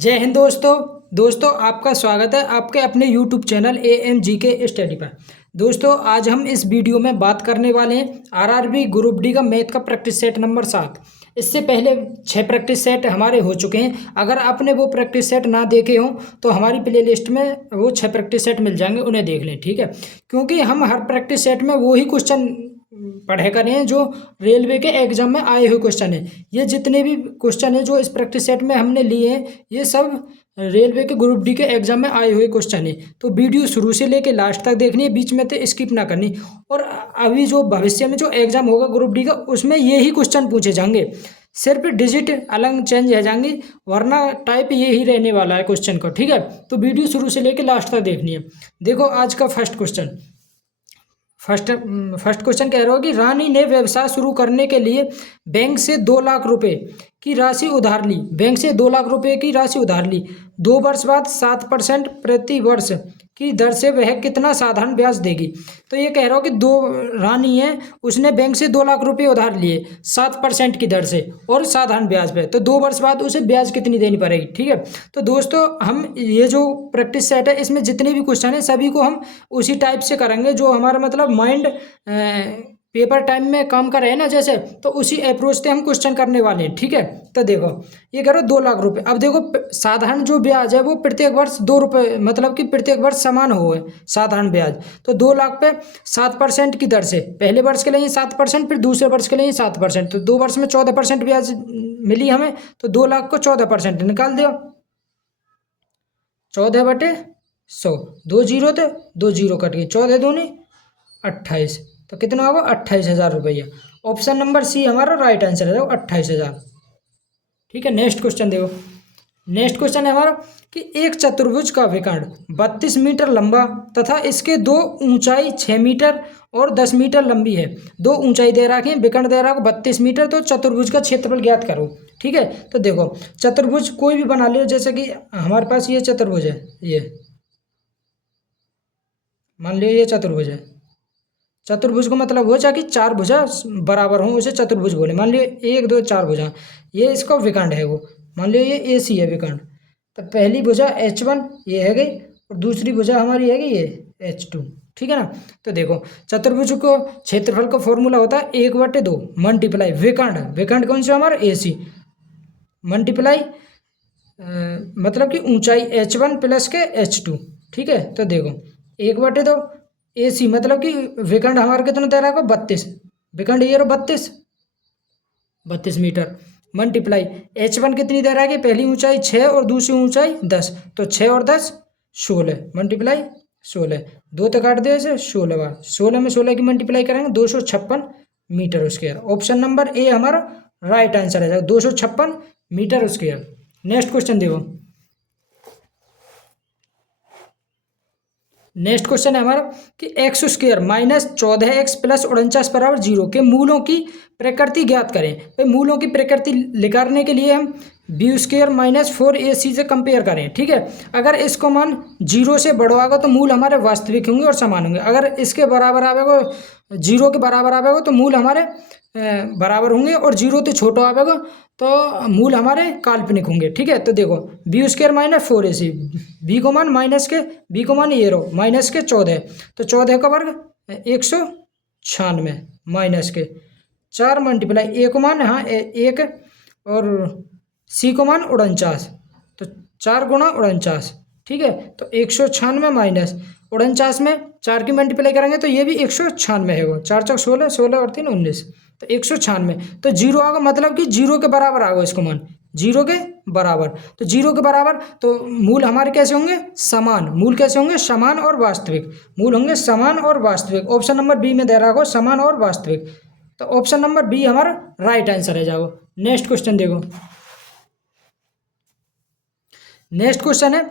जय हिंद दोस्तों आपका स्वागत है आपके अपने YouTube चैनल AMGK स्टडी पर। दोस्तों आज हम इस वीडियो में बात करने वाले हैं आरआरबी ग्रुप डी का मैथ का प्रैक्टिस सेट नंबर 7। इससे पहले 6 प्रैक्टिस सेट हमारे हो चुके हैं। अगर आपने वो प्रैक्टिस सेट ना देखे हों तो हमारी प्लेलिस्ट में वो 6 प्रैक्टिस सेट मिल जाएंगे, उन्हें देख लें, ठीक है। क्योंकि हम हर प्रैक्टिस सेट में वो ही क्वेश्चन पढ़े करें हैं जो रेलवे के एग्जाम में आए हुए क्वेश्चन हैं। ये जितने भी क्वेश्चन हैं जो इस प्रैक्टिस सेट में हमने लिए हैं ये सब रेलवे के ग्रुप डी के एग्जाम में आए हुए क्वेश्चन है। तो वीडियो शुरू से लेके लास्ट तक देखनी है, बीच में तो स्किप ना करनी। और अभी जो भविष्य में जो एग्जाम होगा ग्रुप डी का उसमें यही क्वेश्चन पूछे जाएंगे, सिर्फ डिजिट अलग चेंज हो जाएंगे, वरना टाइप यही रहने वाला है क्वेश्चन का, ठीक है। तो वीडियो शुरू से लेके लास्ट तक देखनी है। देखो आज का फर्स्ट क्वेश्चन कह रहा हो कि रानी ने व्यवसाय शुरू करने के लिए बैंक से 2 लाख रुपए की राशि उधार ली। बैंक से 2 लाख रुपए की राशि उधार ली। 2 वर्ष बाद 7% प्रति वर्ष की दर से वह कितना साधारण ब्याज देगी। तो ये कह रहा हो कि रानी है, उसने बैंक से 2 लाख रुपए उधार लिए 7% की दर से और साधारण ब्याज पे। तो 2 वर्ष बाद उसे ब्याज कितनी देनी पड़ेगी, ठीक है। तो दोस्तों हम ये जो प्रैक्टिस सेट है इसमें जितने भी क्वेश्चन है सभी को हम उसी टाइप से करेंगे जो हमारा मतलब माइंड पेपर टाइम में काम कर रहे हैं ना, जैसे तो उसी अप्रोच से हम क्वेश्चन करने वाले हैं, ठीक है। तो देखो ये करो 2 लाख रुपए। अब देखो साधारण जो ब्याज है वो प्रत्येक वर्ष 2 रुपये, मतलब कि प्रत्येक वर्ष समान हो है साधारण ब्याज। तो 2 लाख पे 7% की दर से, पहले वर्ष के लिए 7%, फिर दूसरे वर्ष के लिए 7%, तो 2 वर्ष में 14% ब्याज मिली हमें। तो 2 लाख को 14% निकाल दो, 14/100, 2 जीरो थे, 2 जीरो कट गए, 14 दूनी 28, तो कितना होगा 28,000 रुपया। ऑप्शन नंबर सी हमारा राइट आंसर है, 28,000, ठीक है। नेक्स्ट क्वेश्चन देखो। नेक्स्ट क्वेश्चन है हमारा कि एक चतुर्भुज का विकर्ण 32 मीटर लंबा तथा इसके 2 ऊंचाई 6 मीटर और 10 मीटर लंबी है। 2 ऊंचाई दे रखी है, विकर्ण दे रहा है 32 मीटर। तो चतुर्भुज का क्षेत्रफल ज्ञात करो, ठीक है। तो देखो चतुर्भुज कोई भी बना लियो, जैसे कि हमारे पास ये चतुर्भुज है, ये मान लियो ये चतुर्भुज है। चतुर्भुज को मतलब हो चाहे कि 4 भुजा बराबर हों उसे चतुर्भुज बोले। मान लियो 1 2 4 भुजा, ये इसका विकर्ण है वो, मान लियो ये AC है विकर्ण। तो पहली भुजा H1 ये है गई और दूसरी भुजा हमारी है गई ये H2, ठीक है ना। तो देखो चतुर्भुज को क्षेत्रफल का फॉर्मूला होता है 1/2 मल्टीप्लाई विकर्ण कौन सा हमारा AC मल्टीप्लाई मतलब कि ऊंचाई H1 प्लस के H2, ठीक है। तो देखो 1/2 AC मतलब कि विकर्ण हमारा कितना दे रहा है 32, विकर्ण ये 32 मीटर मल्टीप्लाई H1 कितनी दे रहा है कि पहली ऊंचाई 6 और दूसरी ऊंचाई 10, तो 6 और 10 16 मल्टीप्लाई 16, 2 तो काट दे इसे 16 बार, 16 में 16 की मल्टीप्लाई करेंगे 256 metre square. Option number A हमारा राइट आंसर है, 256 मीटर स्क्वायर। नेक्स्ट क्वेश्चन देखो। नेक्स्ट क्वेश्चन है हमारा कि x² माइनस 14x प्लस 49 बराबर 0 के मूलों की प्रकृति ज्ञात करें। भाई मूलों की प्रकृति निकालने के लिए हम b² माइनस 4ac से कंपेयर करें, ठीक है। अगर इसको मान 0 से बड़ा होगा तो मूल हमारे वास्तविक होंगे और समान होंगे। अगर इसके बराबर आवेगा 0 के बराबर आवेगा तो मूल हमारे बराबर होंगे और 0 तो छोटा आवेगा तो मूल हमारे काल्पनिक होंगे, ठीक है। तो देखो b² माइनस 4ac, b को मान माइनस के, b को मान ये रो माइनस के 14, तो 14 का वर्ग 196 माइनस के 4 मल्टीप्लाई a को मान हाँ 1 और c को मान 49, तो 4 गुणा 49, ठीक है। तो 196 माइनस 49 में 4 की मल्टीप्लाई करेंगे तो ये भी 196 है, वो 4 4 16, 16 और 3 19, तो 196। तो 0 आगा मतलब कि 0 के बराबर आगा इसको मान 0 के बराबर, तो 0 के बराबर तो मूल हमारे कैसे होंगे समान। मूल कैसे होंगे समान और वास्तविक, मूल होंगे समान और वास्तविक। ऑप्शन नंबर बी में दे रहा हो समान और वास्तविक, तो ऑप्शन नंबर बी हमारा राइट आंसर है, जाओ। नेक्स्ट क्वेश्चन देखो। नेक्स्ट क्वेश्चन है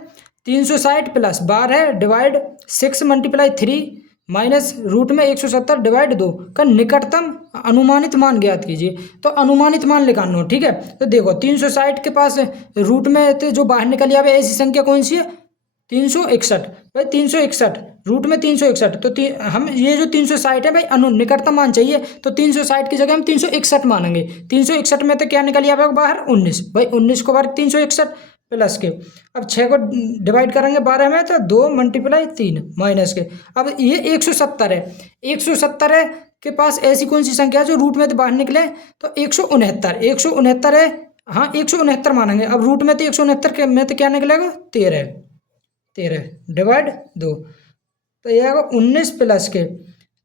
360 plus 12 divide 6 multiply 3 minus root में 170 डिवाइड 2 का निकटतम अनुमानित मान ज्ञात कीजिए। तो अनुमानित मान निकालना हो, ठीक है। तो देखो 360 के पास रूट में तो जो बाहर निकल आवे ऐसी संख्या कौन सी है 361। भाई 361 रूट में 361, तो हम ये जो 360 है भाई निकटतम मान चाहिए, तो 360 की जगह हम 361 मानेंगे। 361 में तो क्या निकल आवेगा बाहर 19, भाई 19 को वर्ग 361 प्लस के। अब 6 को डिवाइड करेंगे 12 में तो 2 मल्टीप्लाई 3 माइनस के। अब ये 170 है, 170 है के पास ऐसी कौन सी संख्या है जो रूट में तो बाहर निकले, तो 169 है। हाँ 169 मानेंगे। अब रूट में तो 169 के में तो क्या निकलेगा 13 डिवाइड 2, तो ये आएगा 19 प्लस के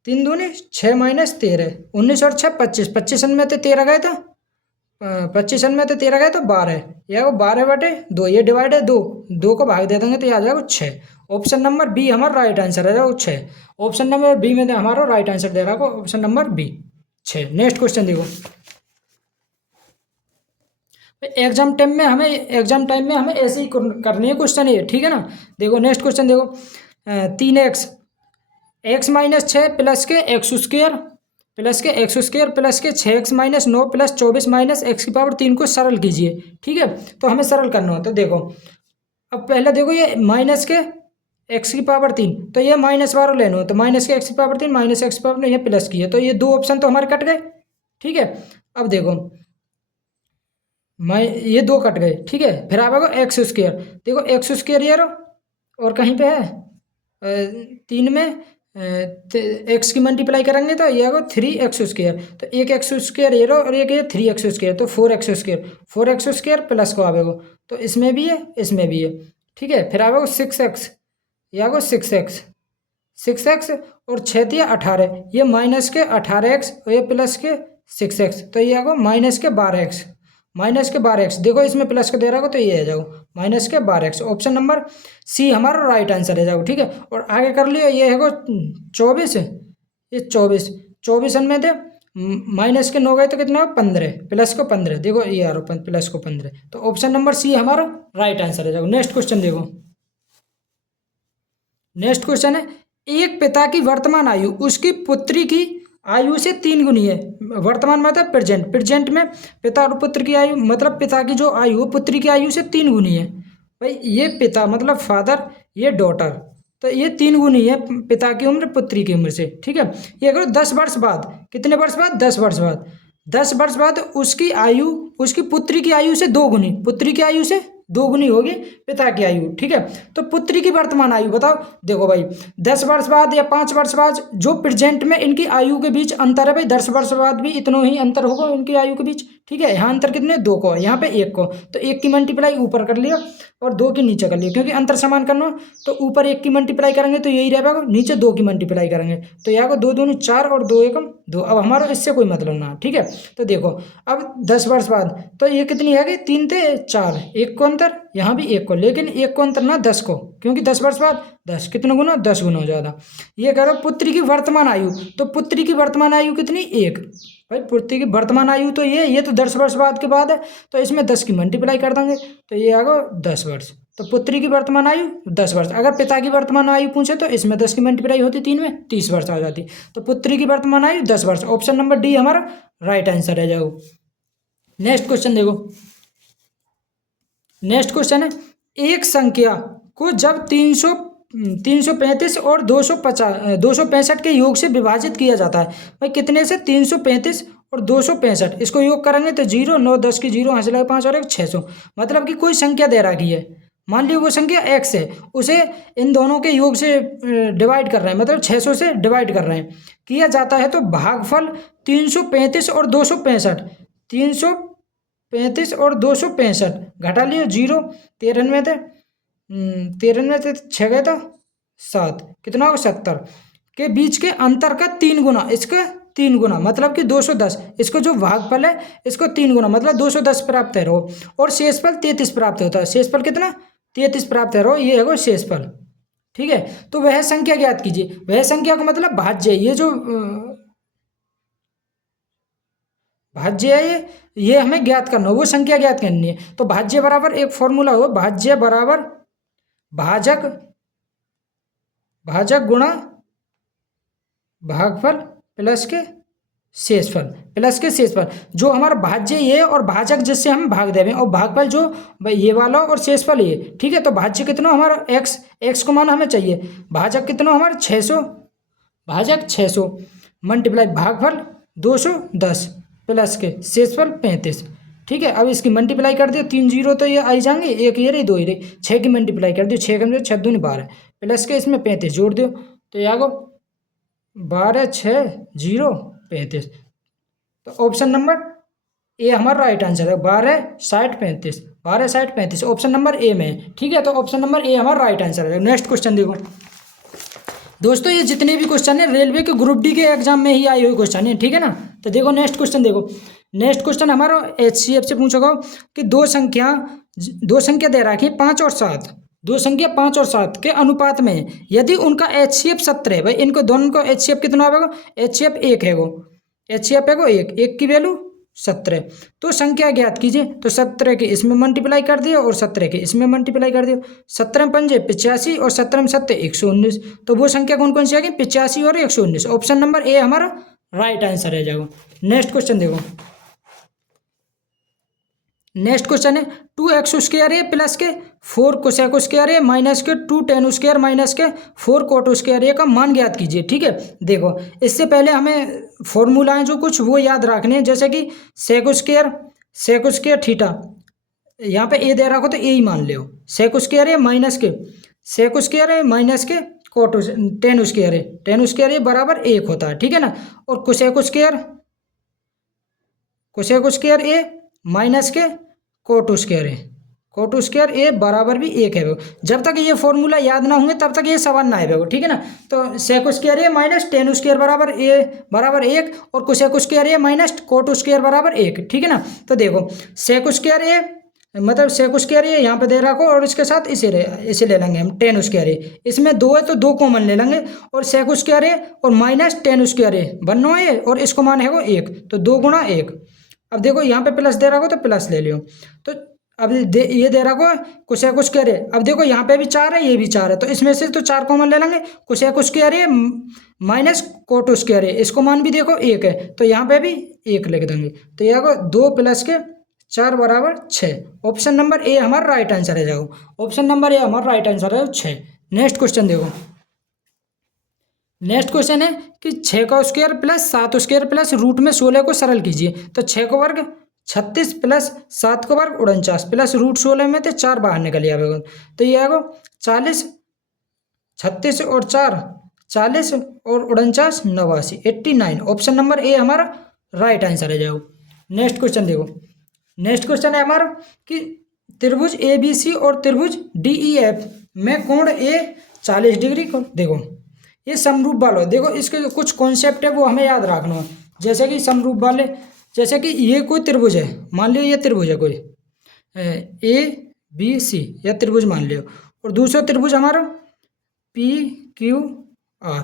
3 दूनी 6 माइनस 13, 19 और 6 25, 25 में तो 13 गए था, 25 में तो 13 गए तो 12, ये आएगा 12/2, ये डिवाइड है 2 को भाग दे देंगे तो ये आ जाएगा 6। ऑप्शन नंबर बी हमारा राइट आंसर है जाएगा 6। ऑप्शन नंबर बी में हमारा राइट आंसर दे रहा है option number B 6। Next question देखो, एग्जाम टाइम में हमें ऐसे ही करनी है क्वेश्चन ये, ठीक है ना। देखो नेक्स्ट क्वेश्चन देखो, 3x माइनस 6 प्लस के एक्स स्क्वायर प्लस के 6x minus 9 plus 24 minus x की पावर 3 को सरल कीजिए, ठीक है। तो हमें सरल करना हो तो देखो, अब पहले देखो ये माइनस के x की पावर 3, तो ये माइनस वाला लेना हो तो माइनस के x की पावर 3 माइनस x की पावर 3, ये प्लस की है, तो ये 2 ऑप्शन तो हमारे कट गए, ठीक है। अब देखो ये 2 कट गए, ठीक है। फिर आएगा एक्स स्क्वायर, देखो एक्स स्क्वायर ये और कहीं पे है 3 में एक्स की मल्टीप्लाई करेंगे तो ये आएगा 3x स्क्वायर, तो एक एक्स स्क्वायर ये और एक ये 3x स्क्वायर, तो 4x स्क्वायर प्लस को आवेगा, तो इसमें भी है इसमें भी है, ठीक है। फिर आवेगा 6x, ये आएगा 6x और 6 दिया 18, ये माइनस के 18x और ये प्लस के 6x, तो ये आएगा माइनस के 12x। देखो इसमें प्लस को दे रहा हो तो ये आ जाओ माइनस के 12x। ऑप्शन नंबर सी हमारा राइट आंसर है जाओ, ठीक है। और आगे कर लियो, ये है 24, ये 24 में थे माइनस के 9 गए तो कितना 15 प्लस को 15, देखो ये आ रहा प्लस को 15, तो ऑप्शन नंबर सी हमारा राइट आंसर है जाओ। नेक्स्ट क्वेश्चन देखो, नेक्स्ट क्वेश्चन है, एक पिता की वर्तमान आयु उसकी पुत्री की आयु से 3 गुनी है। वर्तमान मतलब प्रेजेंट में पिता और पुत्र की आयु, मतलब पिता की जो आयु पुत्री की आयु से 3 गुनी है। भाई ये पिता मतलब फादर, ये डॉटर, तो ये 3 गुनी है पिता की उम्र पुत्री की उम्र से, ठीक है। ये करो 10 वर्ष बाद, कितने वर्ष बाद 10 वर्ष बाद, 10 वर्ष बाद उसकी आयु उसकी पुत्री की आयु से 2 गुनी, पुत्री की आयु से 2 गुनी होगी पिता की आयु, ठीक है। तो पुत्री की वर्तमान आयु बताओ। देखो भाई 10 वर्ष बाद या 5 वर्ष बाद जो प्रेजेंट में इनकी आयु के बीच अंतर है, भाई 10 वर्ष बाद भी इतना ही अंतर होगा इनकी आयु के बीच, ठीक है। यहाँ अंतर कितने 2 को, यहाँ पे 1 को, तो 1 की मल्टीप्लाई ऊपर कर लिया और 2 की नीचे कर लिया, क्योंकि अंतर समान करना तो ऊपर 1 की मल्टीप्लाई करेंगे तो यही रहेगा, नीचे 2 की मल्टीप्लाई करेंगे तो यहाँ को 2 दूनी 4 और 2 एकम 2। अब हमारा इससे कोई मतलब ना, ठीक है। तो देखो अब 10 वर्ष बाद तो ये कितनी है कि 3 थे 4, 1 को अंतर, यहाँ भी 1 को, लेकिन 1 को अंतर ना 10 को, क्योंकि 10 वर्ष बाद 10 कितना गुना 10 गुना ज़्यादा। ये कह रहा पुत्री की वर्तमान आयु, तो पुत्री की वर्तमान आयु कितनी 1, भाई पुत्री की वर्तमान आयु तो ये तो 10 वर्ष बाद के बाद है, तो इसमें 10 की मल्टीप्लाई कर देंगे तो ये आएगा 10 वर्ष। तो पुत्री की वर्तमान आयु 10 वर्ष। अगर पिता की वर्तमान आयु पूछे तो इसमें 10 की मल्टीप्लाई होती 3 में 30 वर्ष आ जाती, तो पुत्री की वर्तमान आयु 10 वर्ष। ऑप्शन नंबर डी हमारा राइट आंसर है जाओ। नेक्स्ट क्वेश्चन देखो, नेक्स्ट क्वेश्चन है, एक संख्या को जब 335 और 265 के योग से विभाजित किया जाता है, भाई कितने से 335 और 265, इसको योग करेंगे तो 0 9 10 की 0 हासिल 5 और 1 600, मतलब कि कोई संख्या दे रखी है, मान लीजिए वो संख्या x है, उसे इन दोनों के योग से डिवाइड कर रहे हैं, मतलब 600 से डिवाइड कर रहे हैं, किया जाता है तो भागफल 335 और 265, 335 और 265 घटा लियो 0, 93 थे 6 गए तो 7, कितना होगा 70 के बीच के अंतर का 3 गुना, इसका 3 गुना मतलब कि 210, इसको जो भागफल है इसको 3 गुना मतलब 210 प्राप्त है रो, और शेषफल 33 प्राप्त होता है। शेषफल कितना 33 प्राप्त है रो, ये है शेषफल, ठीक है। तो वह संख्या ज्ञात कीजिए, वह संख्या का मतलब भाज्य, ये जो भाज्य है ये हमें ज्ञात करना हो, वो संख्या ज्ञात करनी है। तो भाज्य बराबर एक फॉर्मूला हो, भाज्य बराबर भाजक गुणा भागफल प्लस के शेषफल, जो हमारा भाज्य ये और भाजक जिससे हम भाग देंगे, और भागफल जो ये वाला और शेषफल ये, ठीक है। तो भाज्य कितना हमारा x को मान हमें चाहिए, भाजक कितना हमारा 600, भाजक 600 मल्टीप्लाई भागफल 210 प्लस के शेषफल 35, ठीक है। अब इसकी मल्टीप्लाई कर दियो, 3 जीरो तो ये आई जाएंगे, एक ये रही, दो ही रही, 6 की मल्टीप्लाई कर दियो, 6 कम 6 दूनी 12 प्लस के इसमें 35 जोड़ दियो, तो ये आगो 12 6 0 35। तो ऑप्शन नंबर ए हमारा राइट आंसर है, 12 60 35, 12 60 35 ऑप्शन नंबर ए में है, ठीक है। तो ऑप्शन नंबर ए हमारा राइट आंसर है। नेक्स्ट क्वेश्चन देखो दोस्तों, ये जितने भी क्वेश्चन है रेलवे के ग्रुप डी के एग्जाम में ही आए हुए क्वेश्चन है, ठीक है ना। तो देखो नेक्स्ट क्वेश्चन, देखो नेक्स्ट क्वेश्चन हमारा HCF से पूछोगा कि दो संख्या दे रखी 5 और 7, दो संख्या 5 और 7 के अनुपात में यदि उनका HCF 70 है, भाई इनको दोनों को HCF कितना होगा, HCF 1 है, वो HCF है वो 1 की वैल्यू 17, तो संख्या ज्ञात कीजिए। तो 17 के इसमें मल्टीप्लाई कर दियो और 17 के इसमें मल्टीप्लाई कर दियो, 17 पंजे 85 और 17 7 119, तो वो संख्या कौन कौन सी आ गई, 85 और 119। ऑप्शन नंबर ए हमारा राइट आंसर है जाओ। नेक्स्ट क्वेश्चन देखो, नेक्स्ट क्वेश्चन है 2x स्क्वायर ए प्लस के 4 कोसेक स्क्वायर ए माइनस के 2 टेन स्क्वायर माइनस के 4 कोट स्क्वायर ए का मान ज्ञात कीजिए, ठीक है। देखो इससे पहले हमें फॉर्मूलाएं जो कुछ वो याद रखने हैं, जैसे कि सेक स्क्वायर थीटा, यहाँ पे ए दे रखो तो ए ही मान लो, सेक स्क्वायर ए माइनस के सेक स्क्वायर ए माइनस के कोट टेन स्क्वायर ए बराबर 1 होता है, ठीक है ना। और कोसेक स्क्वायर ए माइनस के कोट स्क्वायर ए बराबर भी 1 है। जब तक ये फॉर्मूला याद ना होंगे तब तक ये सवाल ना आएगा, ठीक है ना। तो सेक स्क्वायर ए माइनस टेन स्क्वायर बराबर 1 और कोसेक स्क्वायर ए माइनस कोट स्क्वायर बराबर 1, ठीक है ना। तो देखो सेक स्क्वायर ए मतलब सेक स्क्वायर ए यहाँ पे दे रखो और इसके साथ इसे ले लेंगे हम टेन स्क्वायर ए, इसमें 2 है तो 2 कॉमन ले लेंगे, और सेक स्क्वायर ए और माइनस टेन स्क्वायर ए बनो ए और इसको मान है वो 1, तो 2 गुणा 1। अब देखो यहाँ पे प्लस दे रखो तो प्लस ले लियो, तो अब ये दे रखो कोसेक स्क्वायर ए, अब देखो यहाँ पे भी 4 है ये भी 4 है, तो इसमें से तो 4 कॉमन ले लेंगे, कोसेक स्क्वायर ए माइनस कोट स्क्वायर ए, इसको मान भी देखो 1 है तो यहाँ पे भी 1 लिख देंगे, तो यहाँ को 2 प्लस के 4 बराबर 6। ऑप्शन नंबर ए हमारा राइट आंसर है जाओ, ऑप्शन नंबर ए हमारा राइट आंसर है 6। नेक्स्ट क्वेश्चन देखो, नेक्स्ट क्वेश्चन है कि 6 का square plus 7 square plus root में 16 को सरल कीजिए। तो 6 को वर्ग 36 प्लस 7 को वर्ग 49 प्लस रूट 16 में तो 4 बाहर निकल आएगा, तो ये आएगा 40 36 और 4 40 और 49 89 89। ऑप्शन नंबर ए हमारा राइट आंसर है जाओ। नेक्स्ट क्वेश्चन देखो, नेक्स्ट क्वेश्चन है हमारा कि त्रिभुज ABC और त्रिभुज DEF में कोण A 40 डिग्री को, देखो ये समरूप वाला, देखो इसके कुछ कॉन्सेप्ट है वो हमें याद रखना है। जैसे कि समरूप वाले, जैसे कि ये कोई त्रिभुज है, मान लियो ये त्रिभुज है कोई ABC या त्रिभुज मान लियो, और दूसरा त्रिभुज हमारा PQR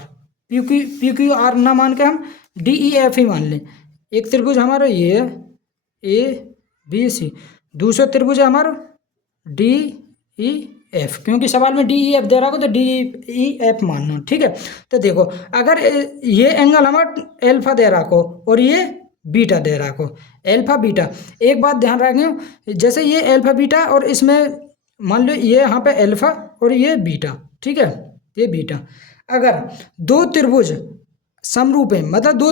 ना मान के हम DEF ही मान लें। एक त्रिभुज हमारा ये है ABC, दूसरा त्रिभुज है हमारा DEF, क्योंकि सवाल में DEF दे रहा हो तो DEF मानना, ठीक है। तो देखो अगर ये एंगल हमारा एल्फा दे रहा हो और ये बीटा दे रहा हो, एल्फा बीटा, एक बात ध्यान रखें, जैसे ये एल्फा बीटा और इसमें मान लो ये यहाँ पे एल्फा और ये बीटा, ठीक है, ये बीटा, अगर दो त्रिभुज समरूप है, मतलब दो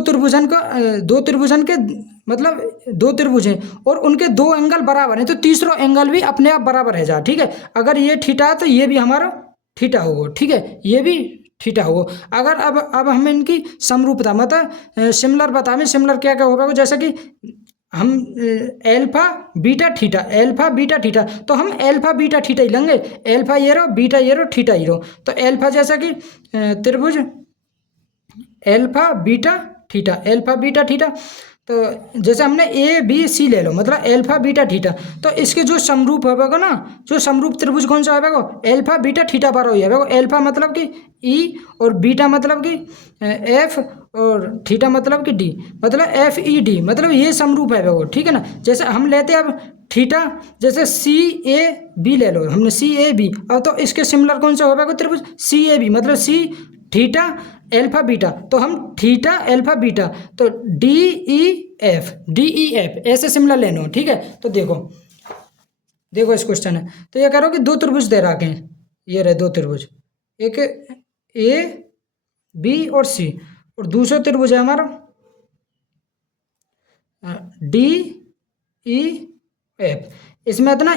त्रिभुज हैं और उनके दो एंगल बराबर हैं, तो तीसरा एंगल भी अपने आप बराबर है जा, ठीक है। अगर ये थीटा है तो ये भी हमारा थीटा होगा, ठीक है, ये भी थीटा होगा। अगर अब हम इनकी समरूपता मतलब सिमिलर बताएं, सिमिलर क्या क्या होगा, जैसे कि हम एल्फा बीटा थीटा, तो हम एल्फा बीटा थीटा ही लेंगे, एल्फा ये रो बीटा ये रो थीटा ही रो, तो एल्फा जैसा कि त्रिभुज एल्फा बीटा थीटा, तो जैसे हमने ABC ले लो, मतलब एल्फा बीटा थीटा, तो इसके जो समरूप होगा ना, जो समरूप त्रिभुज कौन सा होगा, एल्फा बीटा थीटा बार हो, एल्फा मतलब कि E और बीटा मतलब कि F और थीटा मतलब कि D, मतलब FED, मतलब ये समरूप है वो, ठीक है ना। जैसे हम लेते हैं अब थीटा, जैसे CAB ले लो, हमने CAB, अब तो इसके सिमिलर कौन सा होगा त्रिभुज CAB, मतलब C थीटा एल्फा बीटा, तो हम थीटा एल्फा बीटा, तो DEF ऐसे सिमिलर लेना, ठीक है। तो देखो इस क्वेश्चन है, तो ये करो कि दो त्रिभुज दे रखे हैं, ये रहे दो त्रिभुज, एक AB और C, और दूसरा त्रिभुज है हमारा DEF एफ। इसमें इतना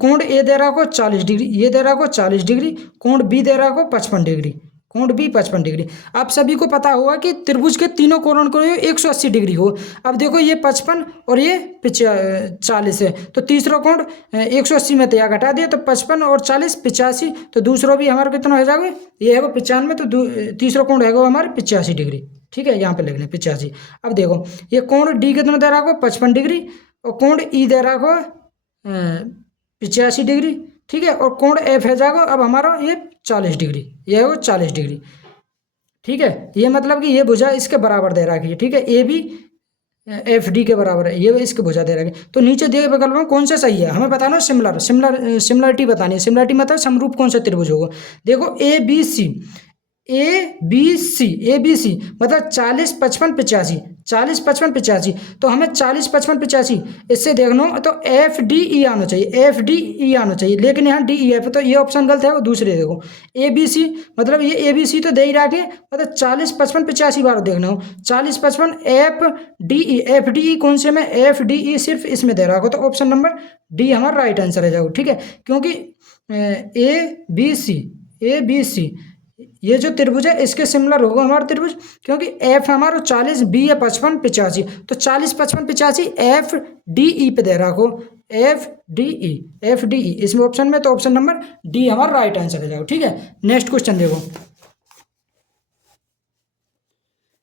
कोण ए दे रहा को 40 डिग्री, ये दे रहा को 40 डिग्री, कोण बी दे रहा को 55 डिग्री, कोण बी 55 डिग्री। आप सभी को पता होगा कि त्रिभुज के तीनों कोणों को 180 डिग्री हो। अब देखो ये 55 और ये 40 है, तो तीसरा कोण 180 में तो यहाँ घटा दिया, तो 55 और 40 85, तो दूसरा भी हमारा कितना हो जाएगा, ये है वो 95, तो तीसरा कोण है वो हमारे 85 डिग्री। ठीक है, यहाँ पे लिख लें 85। अब देखो ये कोण डी कितना दे रहा को 55 डिग्री, और कोण ई दे रहा को 85 डिग्री। ठीक है, और कोण एफ है जाएगा अब हमारा ये 40 डिग्री, ये है वो 40 डिग्री। ठीक है, ये मतलब कि ये भुजा इसके बराबर दे रखी है। ठीक है, ए भी एफ डी के बराबर है, ये इसके भुजा दे रखी है। तो नीचे दिए विकल्प में कौन सा सही है हमें बताना, सिमिलरिटी बतानी है। सिमिलरिटी मतलब समरूप कौन सा त्रिभुज होगा। देखो ए बी सी मतलब 40 55 85, 40 55 85, तो हमें 40 55 85 इससे देखना हो तो एफ डी ई आना चाहिए, एफ डी ई आना चाहिए, लेकिन यहाँ डी ई एफ, तो ये ऑप्शन गलत है, वो दूसरे देखो ए बी सी, मतलब ये ए बी सी तो दे ही रखे, मतलब 40 55 85 बार देखना हो, 40 55 F D E, F D E कौन से में, एफ डी ई सिर्फ इसमें दे रहा हो, तो ऑप्शन नंबर डी हमारा राइट आंसर है जाओ। ठीक है, क्योंकि ए बी सी ये जो त्रिभुज है इसके सिमिलर होगा हमारा त्रिभुज, क्योंकि एफ हमारा 40, बी है 55 85, तो 40 55 85 एफ डी ई पे दे रखो, एफ डी ई इसमें ऑप्शन में, तो ऑप्शन नंबर डी हमारा राइट आंसर है जाओ। ठीक है, नेक्स्ट क्वेश्चन देखो।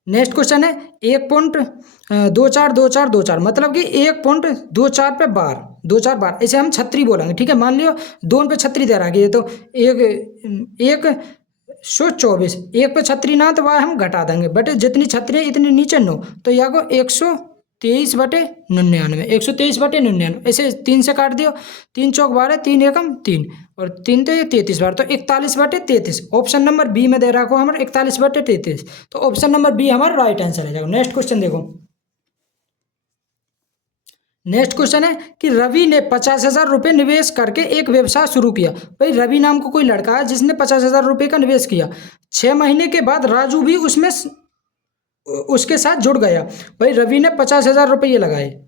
नेक्स्ट क्वेश्चन है 1.242424, मतलब कि 1.24 पे बार, 24 बार, इसे हम छतरी बोलेंगे। ठीक है, मान लियो 2 पे छतरी दे रखी है, तो 124, एक पे छतरी ना तो वह हम घटा देंगे, बटे जितनी छतरी है इतनी नीचे नो, तो यहाँ को 123/99, 123/99, ऐसे 3 से काट दियो, 3 चौक 12, 3 एकम 3, और 3 तो ये 33 बार, तो 41/33, ऑप्शन नंबर बी में दे रहा को हमारे 41/33, तो ऑप्शन नंबर बी हमारा राइट आंसर है। नेक्स्ट क्वेश्चन देखो। नेक्स्ट क्वेश्चन है कि रवि ने 50,000 रुपये निवेश करके एक व्यवसाय शुरू किया। भाई रवि नाम को कोई लड़का है जिसने 50,000 रुपये का निवेश किया। 6 महीने के बाद राजू भी उसके साथ जुड़ गया। भाई रवि ने 50,000 रुपये लगाए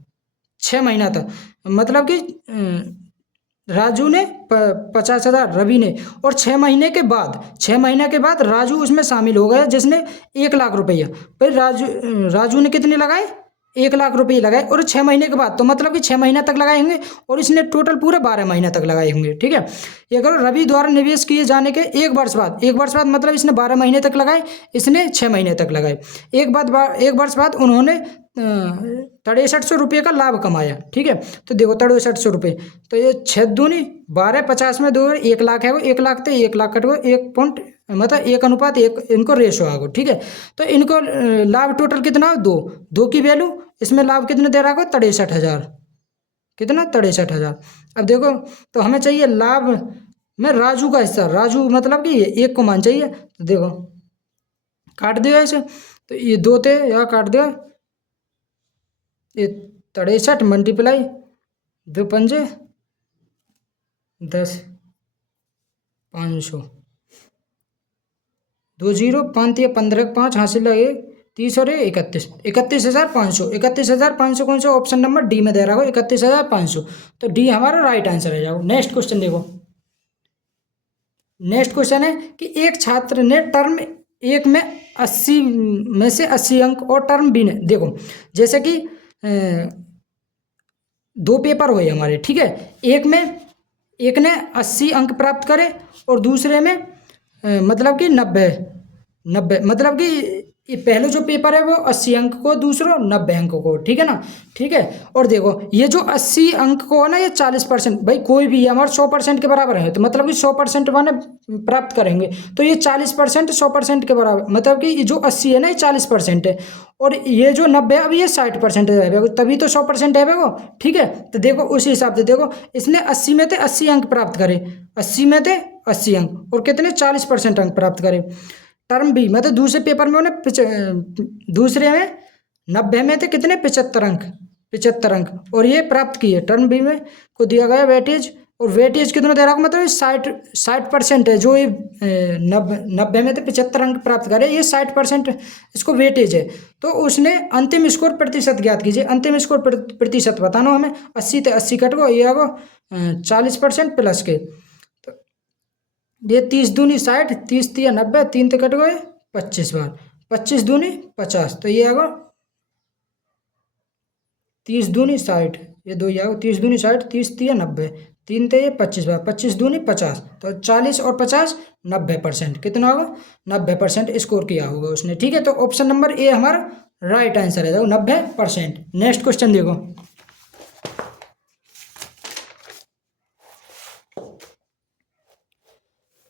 6 महीना तक, मतलब कि राजू ने 50,000 रवि ने, और 6 महीने के बाद राजू उसमें शामिल हो गया जिसने 1 लाख रुपया। भाई राजू ने कितने लगाए, 1 लाख रुपये लगाए, और 6 महीने के बाद, तो मतलब कि 6 महीना तक लगाए होंगे, और इसने टोटल पूरे 12 महीना तक लगाए होंगे। ठीक है, ये करो रवि द्वारा निवेश किए जाने के 1 वर्ष बाद, 1 वर्ष बाद मतलब इसने 12 महीने तक लगाए, इसने 6 महीने तक लगाए, 1 वर्ष बाद उन्होंने 6300 रुपये का लाभ कमाया। ठीक है, तो देखो 6300 रुपये, तो ये 6 दूनी 12, 50 में 2, 1 लाख है वो, 1 लाख थे 1 लाख कट गो 1.1 इनको रेशो आ गो। ठीक है, तो इनको लाभ टोटल कितना हो, 2 की वैल्यू, इसमें लाभ कितने दे रहा हो, 63,000, कितना 63,000। अब देखो तो हमें चाहिए लाभ में राजू का हिस्सा, राजू मतलब कि ये 1 को मान चाहिए, तो देखो काट दिया ऐसे, तो ये 2 थे यहाँ काट दिया, ये 63 मल्टीप्लाई 2 पंजे 10, 500, 2 0 5 या 15 5 हासिल है 30 और 31, 31,500, 31,500 कौन सा, ऑप्शन नंबर डी में दे रहा हो 31,500, तो डी हमारा राइट आंसर है जाओ। नेक्स्ट क्वेश्चन देखो। नेक्स्ट क्वेश्चन है कि एक छात्र ने टर्म 1 में 80 में से 80 अंक, और टर्म बी ने, देखो जैसे कि 2 पेपर हुए हमारे। ठीक है, एक ने 80 अंक प्राप्त करे, और दूसरे में मतलब कि 90, मतलब कि ये पहले जो पेपर है वो 80 अंक को, दूसरा 90 अंक को। ठीक है ना, ठीक है, और देखो ये जो 80 अंक को है ना, ये 40%, भाई कोई भी हमारे 100% के बराबर है, तो मतलब कि 100% माने प्राप्त करेंगे, तो ये 40% 100% के बराबर, मतलब कि ये जो 80 है ना ये 40% है, और ये जो 90 है अब ये 60% है, तभी तो 100% है वो। ठीक है, तो देखो उसी हिसाब से देखो, इसने 80 में थे 80 अंक प्राप्त करे, 80 में थे 80 अंक, और कितने 40% अंक प्राप्त करे। टर्म बी मतलब दूसरे पेपर में उन्हें, दूसरे में 90 में थे कितने 75 अंक, और ये प्राप्त किए। टर्म बी में को दिया गया वेटेज और वेटेज कितना दे रहा है, मतलब 60% है। जो ये 90 में तो 75 अंक प्राप्त करे, ये 60% इसको वेटेज है। तो उसने अंतिम स्कोर प्रतिशत ज्ञात कीजिए। अंतिम स्कोर प्रतिशत बताना हमें। 80 से 80 कट गो, ये आगो 40% प्लस के। तो ये 30 दूनी 60, 30 तिया 90, 3 तो कट गए 25 बार, 25 दूनी 50, तो ये आगो 30 दूनी 60, ये दो, ये आगो 30 दूनी 60, 30 तिया 90, 3 ते ये 25 बार, 25 दूनी 50, तो 40 और 50 90%। कितना होगा, 90% स्कोर किया होगा उसने। ठीक है, तो ऑप्शन नंबर ए हमारा राइट आंसर है, देखो 90%। नेक्स्ट क्वेश्चन देखो।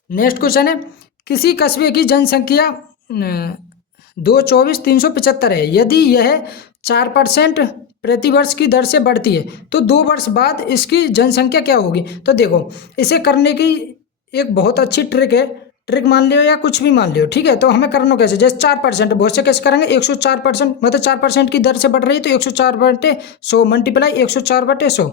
नेक्स्ट क्वेश्चन है, किसी कस्बे की जनसंख्या 224,375 है। यदि यह 4% प्रतिवर्ष की दर से बढ़ती है तो 2 वर्ष बाद इसकी जनसंख्या क्या होगी। तो देखो, इसे करने की एक बहुत अच्छी ट्रिक है। ट्रिक मान लियो या कुछ भी मान लियो, ठीक है। तो हमें करना कैसे, जैसे 4% बहुत से कैसे करेंगे, 104%, मतलब 4% की दर से बढ़ रही है तो 104/100 मल्टीप्लाई 104/100।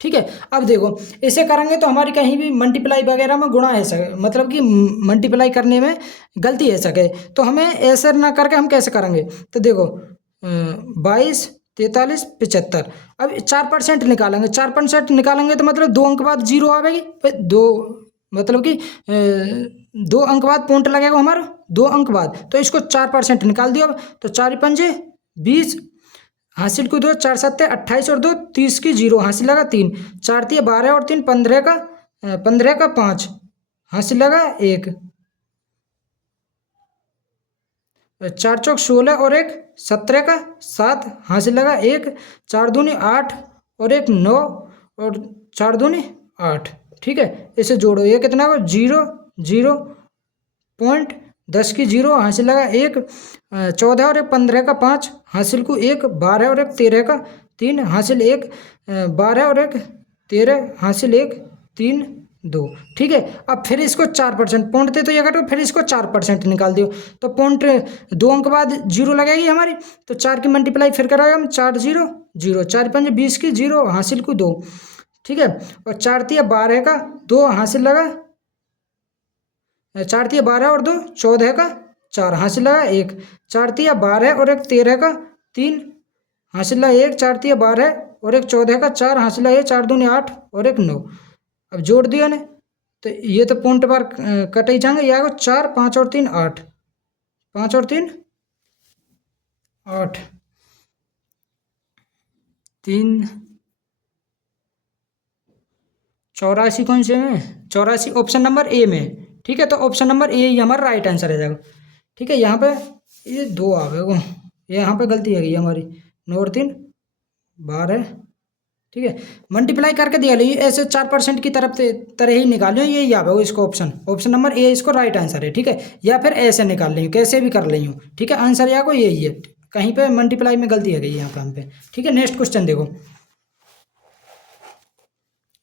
ठीक है, अब देखो इसे करेंगे तो हमारी कहीं भी मल्टीप्लाई वगैरह में गुणा है सके, मतलब कि मल्टीप्लाई करने में गलती है सके। तो हमें ऐसे ना करके हम कैसे करेंगे, तो देखो 22, 43, 75। अब 4% निकालेंगे, 4% निकालेंगे तो मतलब 2 अंक बाद जीरो आवेगी, दो मतलब कि 2 अंक बाद पॉइंट लगेगा हमारा, 2 अंक बाद। तो इसको 4% निकाल दियो। अब तो 4 पंजे 20, हासिल को 2, 4 7 28 और 2 30 की 0, हासिल लगा 3, 4 3 12 और 3 15 का 5, हासिल लगा 1, 4 चौक 16 और 1 17 का 7, हासिल लगा 1, 4 दूनी 8 और 1 9 और 4 दूनी 8। ठीक है, इसे जोड़ो, ये कितना होगा 0 0 पॉइंट 10 की 0, हासिल लगा 1, 14 और 1 15 का 5, हासिल को 1, 12 और 1 13 का 3, हासिल 1, 12 और 1 13, हासिल 1 3 2। ठीक है, अब फिर इसको 4% पॉइंट थे तो ये कटो, फिर इसको 4% निकाल दियो। तो पॉइंट 2 अंक बाद 0 लगेगी हमारी, तो 4 की मल्टीप्लाई फिर कराएगा हम, 4 0 0, 4 5 20 की 0, हासिल को 2। ठीक है, और 4 3 12 का 2, हासिल लगा 4 3 12 और 2 14 का 4, हासिल लगा 1, 4 3 12 और 1 13 का 3, हासिल लगा 1, 4 3 12 और 1 14 का 4, हासिल लगा 4 दूनी 8 और 1 9। अब जोड़ दिया ने, तो ये तो पॉइंट बार कट ही जाएंगे, ये आएगा 4 5 और 3 8, 5 और 3 8, 3 84 कौन से में, 84 ऑप्शन नंबर ए में। ठीक है, तो ऑप्शन नंबर ए ही हमारा राइट आंसर है जाएगा। ठीक है, यहाँ पे ये 2 आ गए वो, यहाँ पे गलती है गई हमारी, 9 और 3 12। ठीक है, मल्टीप्लाई करके दिया लो, ऐसे 4% की तरफ से तरह ही निकालियो, ये याद हो इसको ऑप्शन, ऑप्शन नंबर ए इसको राइट आंसर है। ठीक है, या फिर ऐसे निकाल लें, कैसे भी कर लें। ठीक है, आंसर या को यही है, कहीं पे मल्टीप्लाई में गलती है गई यहाँ पे हम पे। ठीक है, नेक्स्ट क्वेश्चन देखो।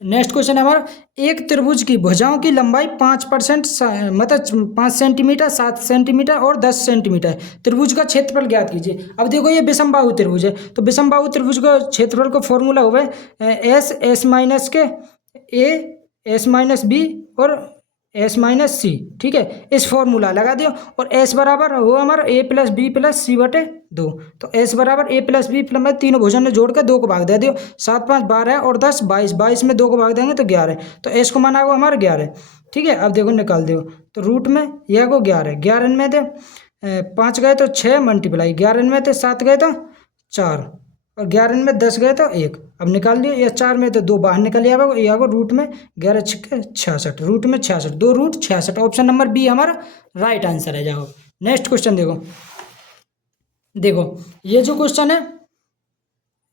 नेक्स्ट क्वेश्चन है हमारा, एक त्रिभुज की भुजाओं की लंबाई 5% मतलब 5 सेंटीमीटर, 7 सेंटीमीटर और 10 सेंटीमीटर है। त्रिभुज का क्षेत्रफल ज्ञात कीजिए। अब देखो ये विषमबाहु त्रिभुज है, तो विषमबाहु त्रिभुज का क्षेत्रफल का फॉर्मूला हुआ है एस एस माइनस के ए, एस माइनस बी और एस माइनस सी। ठीक है, इस फॉर्मूला लगा दियो, और एस बराबर हो हमारा ए प्लस बी प्लस सी बटे 2। तो एस बराबर ए प्लस बी प्लस में तीनों भुजन में जोड़ कर 2 को भाग दे दियो, 7 5 12 और 10 22, 22 में 2 को भाग देंगे तो 11। तो एस को माना हुआ हमारा 11। ठीक है, अब देखो निकाल दियो, तो रूट में यह को 11, 11 में थे 5 गए तो 6 मल्टीप्लाई, 11 में थे 7 गए तो 4 और 11 में 10 गए तो 1। अब निकाल दिए, या 4 में तो 2 बाहर निकल आएगा, रूट में 11 छक्के 66, रूट में 66, 2 रूट 66। ऑप्शन नंबर बी हमारा राइट आंसर है। जाओ नेक्स्ट क्वेश्चन देखो। देखो ये जो क्वेश्चन है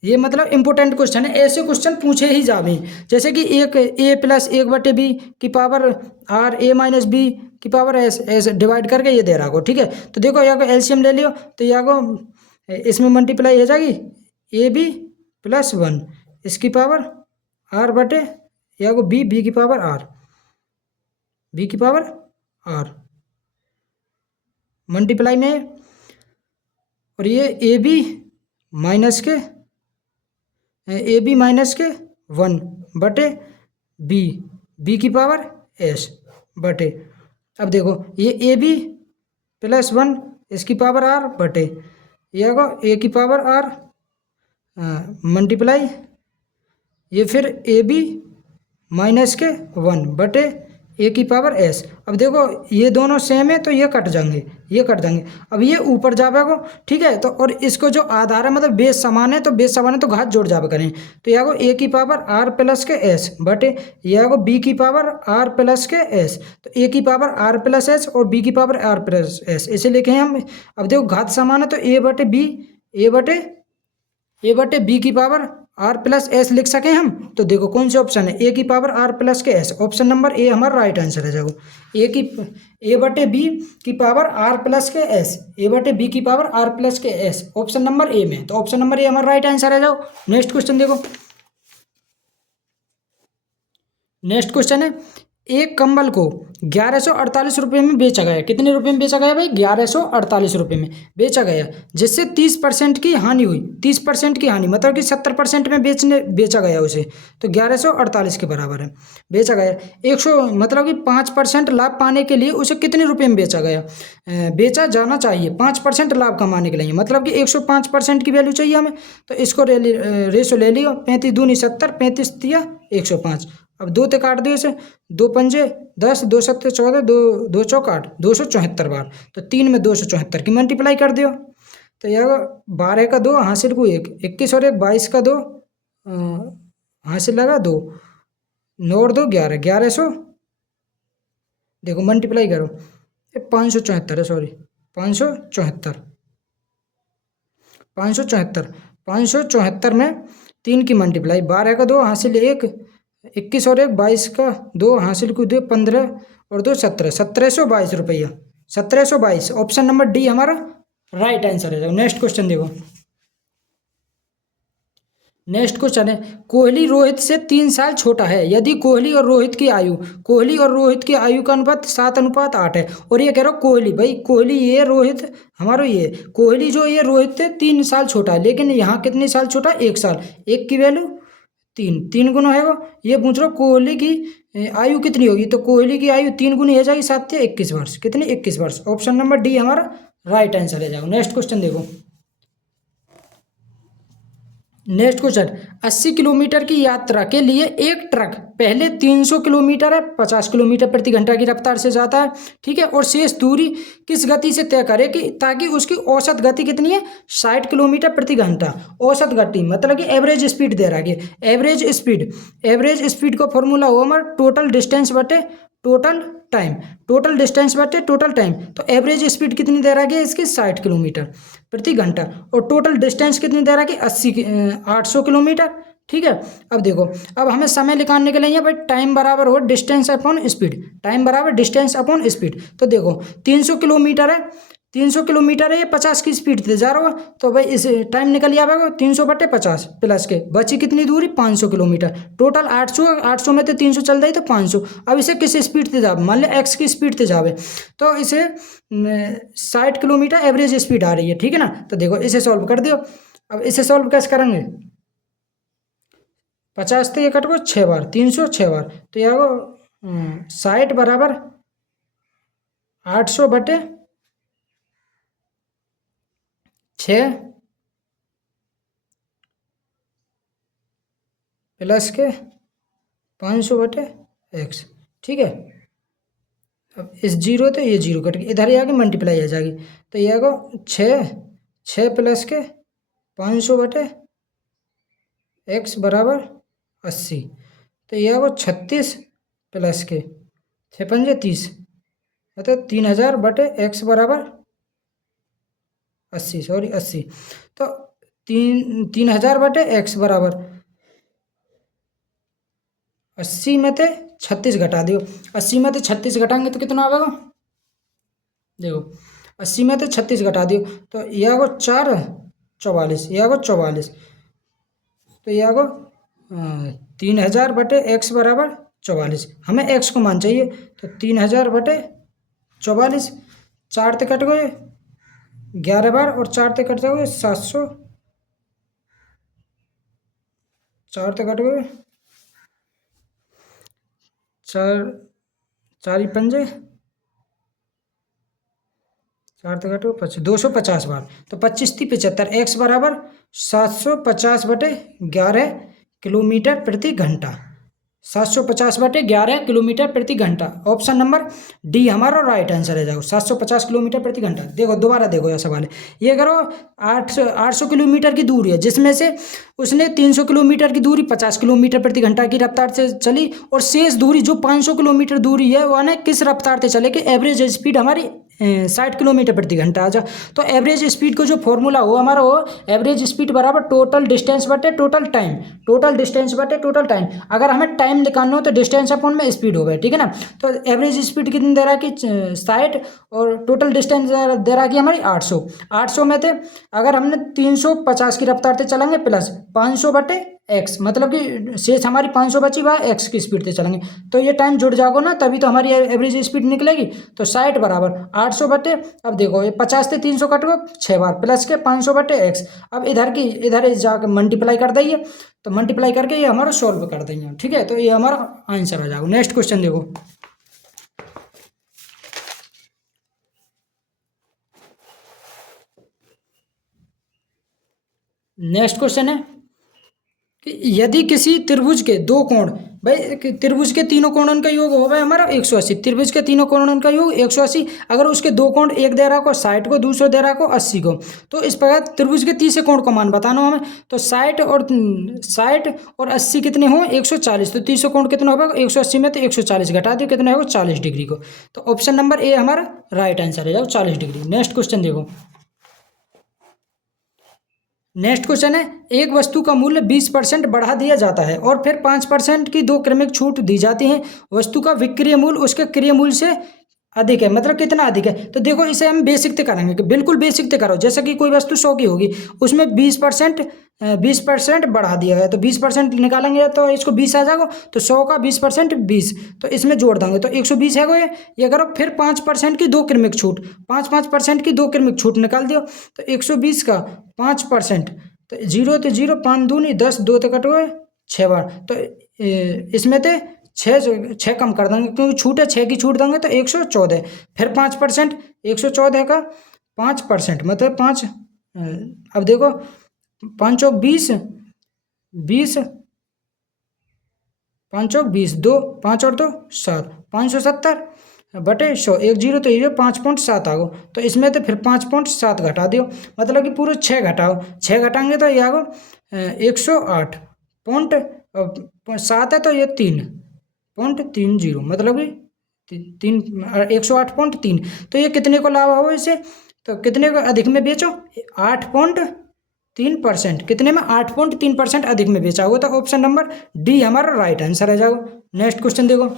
ये मतलब इंपॉर्टेंट क्वेश्चन है, ऐसे क्वेश्चन पूछे ही जावे। जैसे कि एक ए प्लस 1/b की power R, A minus B की पावर एस, ऐसे डिवाइड करके ये दे रहा हो। ठीक है, तो देखो यहाँ को एलसीएम ले लियो, तो यहाँ को इसमें मल्टीप्लाई हो जाएगी ए बी प्लस 1 इसकी पावर आर बटे या को बी, बी की पावर आर, बी की पावर आर मल्टीप्लाई में, और ये ए बी माइनस के 1 बटे बी बी की पावर एस बटे, अब देखो ये ए बी प्लस वन इसकी पावर आर बटे, ये होगा ए की पावर आर मल्टीप्लाई ये फिर ए बी माइनस के वन बटे ए की पावर एस। अब देखो ये दोनों सेम है तो ये कट जाएंगे, ये कट जाएंगे। अब ये ऊपर जाएगा, ठीक है, तो और इसको जो आधार है मतलब बेस समान है, तो बेस समान है तो घात जोड़ जावे करें, तो ये आगो ए की पावर आर प्लस के एस बटे ये आगो बी की पावर आर प्लस के एस, तो ए की पावर आर प्लस एस और बी की पावर आर प्लस एस ऐसे लिखे हैं हम। अब देखो घात समान है तो ए बटे बी ए बटे बी की पावर आर प्लस एस लिख सकें हम, तो देखो कौन से ऑप्शन है, ए की पावर आर प्लस के एस, ऑप्शन नंबर ए हमारा राइट आंसर है। जाओ ए बटे बी की पावर आर प्लस के एस, ए बटे बी की पावर आर प्लस के एस ऑप्शन नंबर ए में, तो ऑप्शन नंबर ए हमारा राइट आंसर है। जाओ नेक्स्ट क्वेश्चन देखो, नेक्स्ट क्वेश्चन है एक कंबल को 1148 रुपये में बेचा गया, कितने रुपये में बेचा गया भाई, 1148 रुपये में बेचा गया, जिससे 30% की हानि हुई, 30% की हानि मतलब कि 70% में बेचा गया उसे, तो 1148 के बराबर है बेचा गया। 100 मतलब कि 5% लाभ पाने के लिए उसे कितने रुपये में बेचा गया, बेचा जाना चाहिए 5% लाभ कमाने के लिए, मतलब कि 105% की वैल्यू चाहिए हमें, तो इसको रेशो ले लियो, 35 दूनी 70, 35 दिया 105। अब दो ते काट दिए इसे, दो पंजे 10, दो सत्ते 14, दो चौक 8, 274 बार, तो 3 में 274 की मल्टीप्लाई कर दियो, तो यह 12 का 2 हासिल को 1, 21 और 1 22 का 2 हासिल लगा 2, 9 और 2 11, 1100 देखो मल्टीप्लाई करो 574 है, सॉरी 574 574 में 3 की मल्टीप्लाई, 12 का 2 हासिल 1, 21 और 1 22 का 2 हासिल को 2 15 और 2 17, 1722 रुपया, 1722 ऑप्शन नंबर डी हमारा राइट आंसर है। नेक्स्ट क्वेश्चन देखो, नेक्स्ट क्वेश्चन है कोहली रोहित से 3 साल छोटा है, यदि कोहली और रोहित की आयु का अनुपात 7:8 है, और ये कह रहा हूँ कोहली भाई, कोहली ये रोहित हमारा ये कोहली जो ये रोहित से 3 साल छोटा है, लेकिन यहाँ कितने साल छोटा, 1 साल, 1 की वैल्यू 3 गुना है, ये पूछ रहा कोहली की आयु कितनी होगी, तो कोहली की आयु 3 गुनी हो जाएगी, 7 से 21 वर्ष, कितनी 21 वर्ष, ऑप्शन नंबर डी हमारा राइट आंसर है। जाओ नेक्स्ट क्वेश्चन देखो, नेक्स्ट क्वेश्चन 80 किलोमीटर की यात्रा के लिए एक ट्रक पहले 300 किलोमीटर है 50 किलोमीटर प्रति घंटा की रफ्तार से जाता है, ठीक है, और शेष दूरी किस गति से तय करे कि ताकि उसकी औसत गति कितनी है, 60 किलोमीटर प्रति घंटा, औसत गति मतलब कि एवरेज स्पीड दे रहा है, एवरेज स्पीड का फॉर्मूला हो हमारा टोटल डिस्टेंस बटे टोटल डिस्टेंस बटे टोटल टाइम, तो एवरेज स्पीड कितनी दे रहा है इसकी 60 किलोमीटर प्रति घंटा, और टोटल डिस्टेंस कितनी दे रहा है कि 800 किलोमीटर, ठीक है। अब देखो, अब हमें समय निकालने के लिए यहाँ पर टाइम बराबर हो डिस्टेंस अपॉन स्पीड, टाइम बराबर डिस्टेंस अपॉन स्पीड, तो देखो 300 किलोमीटर है, 300 किलोमीटर है, ये 50 की स्पीड से जा रहा हो, तो भाई इस टाइम निकल जाएगा 300 बटे 50 प्लस के बची कितनी दूरी 500 किलोमीटर, टोटल 800 में तो 300 चल जाए तो 500, अब इसे किस स्पीड से जावे, मान लो एक्स की स्पीड से जावे, तो इसे 60 किलोमीटर एवरेज स्पीड आ रही है, ठीक है ना, तो देखो इसे सॉल्व कर दियो। अब इसे सॉल्व कैसे करेंगे, 50 से 1 को 6 बार, 300 6 बार, तो यहाँ 60 बराबर 800 बटे 6 प्लस के 500 बटे एक्स, ठीक है। अब इस जीरो तो ये जीरो कट के इधर ही आके मल्टीप्लाई आ जाएगी, तो ये आएगा 6 प्लस के 500 बटे एक्स बराबर 80, तो ये आएगा 36 प्लस के 6 पंजे 30, मतलब 3000 बटे एक्स बराबर 80, सॉरी 80, तो 3000 बटे एक्स बराबर 80 में से 36 घटा दो, 80 में से 36 घटाएंगे तो कितना आएगा, देखो 80 में से 36 घटा दो, तो यह आगो 4 44, यह आगो 44, तो यह आगो 3000 बटे एक्स बराबर 44, हमें एक्स को मान चाहिए, तो 3000 बटे 44, 4 ते कट गए 11 बार, और 4 ते कट गए 700, 4 ते कट गए चार, चार ही पंजे, चार तो घटो 250 बार, तो 25×3 = 75। एक्स बराबर 750/11 किलोमीटर प्रति घंटा, 750/11 किलोमीटर प्रति घंटा। ऑप्शन नंबर डी हमारा राइट आंसर है। जाओ 750 किलोमीटर प्रति घंटा। देखो दोबारा देखो यह सवाल है, ये करो 800 किलोमीटर की दूरी है, जिसमें से उसने 300 किलोमीटर की दूरी 50 किलोमीटर प्रति घंटा की रफ्तार से चली, और शेष दूरी जो 500 किलोमीटर दूरी है वह ना किस रफ्तार से चले कि एवरेज स्पीड हमारी 60 किलोमीटर प्रति घंटा आ जा। तो एवरेज स्पीड को जो फॉर्मूला हो हमारा वो एवरेज स्पीड बराबर टोटल डिस्टेंस बटे टोटल टाइम, टोटल डिस्टेंस बटे टोटल टाइम। अगर हमें टाइम निकालना हो तो डिस्टेंस अपॉन में स्पीड हो गए, ठीक है ना। तो एवरेज स्पीड कितनी दे रहा है कि 60, और टोटल डिस्टेंस दे रहा है कि हमारी 800। 800 में थे अगर हमने 350 की रफ्तार से चलेंगे प्लस 500/x, मतलब कि शेष हमारी 500 बची वह x की स्पीड से चलेंगे, तो ये टाइम जुड़ जाओगे ना, तभी तो हमारी एवरेज स्पीड निकलेगी। तो 60 बराबर 800 बटे, अब देखो ये 50 से 300 कट गो 6 बार, प्लस के 500/x। अब इधर जाकर मल्टीप्लाई कर देंगे, तो मल्टीप्लाई करके ये हमारा सॉल्व कर देंगे, ठीक है। तो ये हमारा आंसर आ जाएगा। नेक्स्ट क्वेश्चन देखो, नेक्स्ट क्वेश्चन है कि यदि किसी त्रिभुज के दो कोण, भाई त्रिभुज के तीनों कोणों का योग होगा हमारा 180, त्रिभुज के तीनों कोणों का योग 180, अगर उसके दो कोण, एक दे रहा को 60 को, दूसरा दे रहा को 80 को, तो इस प्रकार त्रिभुज के तीसरे कोण को मान बताना हमें। तो 60 और 80 कितने हो 140, तो तीसरे कोण कितना होगा 180 में तो 140 घटा दो, कितना होगा 40 डिग्री को। तो ऑप्शन नंबर ए हमारा राइट आंसर है, जाओ 40 डिग्री। नेक्स्ट क्वेश्चन देखो, नेक्स्ट क्वेश्चन है, एक वस्तु का मूल्य 20% बढ़ा दिया जाता है और फिर 5% की दो क्रमिक छूट दी जाती है। वस्तु का विक्रय मूल्य उसके क्रय मूल्य से अधिक है, मतलब कितना अधिक है। तो देखो इसे हम बेसिक से करेंगे कि बिल्कुल बेसिक से करो, जैसे कि कोई वस्तु 100 की होगी, उसमें 20% बढ़ा दिया है, तो 20% निकालेंगे तो इसको 20 आ जाएगा, तो 100 का 20% 20, तो इसमें जोड़ देंगे तो 120 है। ये करो फिर 5% की दो क्रमिक छूट, 5% की दो क्रमिक छूट निकाल दियो, तो 120 का 5%, तो 0 तो 0, 5 दूनी 10, 2 तो कट गए 6 बार, तो इसमें तो छः कम कर देंगे क्योंकि छूट है, 6 की छूट देंगे तो 114, फिर 5%, 114 का 5%, मतलब 5, अब देखो 5 और 20, 20, 5 और 20, 2, 5 और 2 7, 570/100, 1 0 तो ये 5.7 आओ, तो इसमें तो फिर 5.7 घटा दियो, मतलब कि पूरे 6 घटाओ, 6 घटाएंगे तो ये आओ 108.7 है, तो ये 3.30, मतलब कि 108.3, तो ये कितने को लाभ हो इसे, तो कितने को अधिक में बेचो 8.3%, कितने में 8.3% अधिक में बेचा होगा, तो ऑप्शन नंबर डी हमारा राइट आंसर है। जाओ नेक्स्ट क्वेश्चन देखो,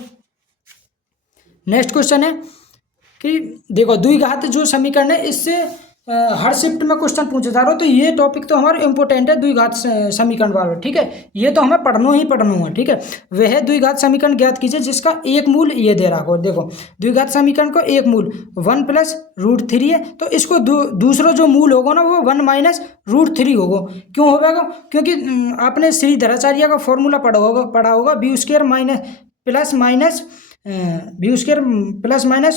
नेक्स्ट क्वेश्चन है कि देखो द्विघात जो समीकरण है इससे हर शिफ्ट में क्वेश्चन पूछे जा रहा हो, तो ये टॉपिक तो हमारा इंपॉर्टेंट है द्विघात समीकरण वाला, ठीक है। ये तो हमें पढ़ना ही पढ़ना है, ठीक है। वह द्विघात समीकरण ज्ञात कीजिए जिसका एक मूल ये दे रहा हो। देखो द्विघात समीकरण को एक मूल 1 + √3 है, तो इसको दूसरा जो मूल होगा ना वो 1 - √3 होगा। क्यों होगा, क्योंकि आपने श्रीधराचार्य का फॉर्मूला पढ़ा होगा b²